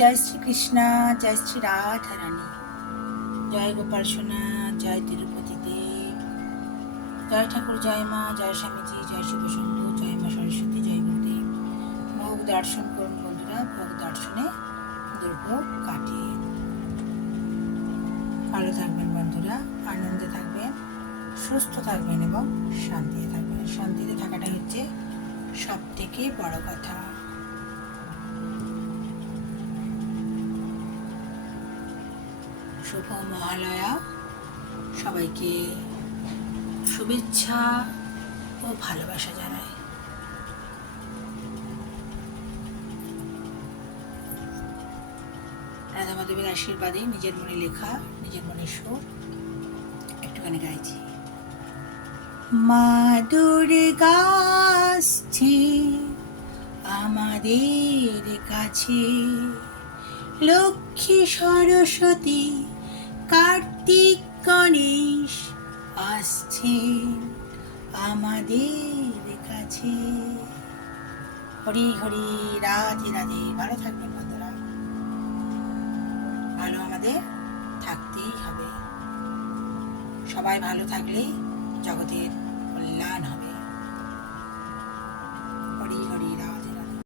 জয় শ্রীকৃষ্ণ, জয় শ্রী রাধা রানী, জয় গোপাল সোনা, জয় তিরুপতি দেব, জয় ঠাকুর, জয় মা, জয় স্বামীজি, জয় শিবসন্ধু, জয় মা সরস্বতী, জয় গুরুদেব। ভোগ দর্শন করুন বন্ধুরা, ভোগ দর্শনে দুর্ভোগ কাটে। ভালো থাকবেন বন্ধুরা, আনন্দে থাকবেন, সুস্থ থাকবেন এবং শান্তিতে থাকবেন। শান্তিতে থাকাটাই হচ্ছে সব থেকে বড় কথা। শুভ মহালয়া, সবাইকে শুভেচ্ছা ও ভালোবাসা জানাই। রাধা মাধবের আশীর্বাদে নিজের মনে লেখা, নিজের মনে সুর একটুখানি গাইছি। মা দুর্গা আসছে আমাদের কাছে, লক্ষ্মী সরস্বতী কার্তিক গণেশ আসছে আমাদের কাছে। হরি হরি, রাধে রাধে। ভালো থাকবেন বন্ধুরা, ভালো আমাদের থাকতেই হবে। সবাই ভালো থাকলে জগতের কল্যাণ হবে।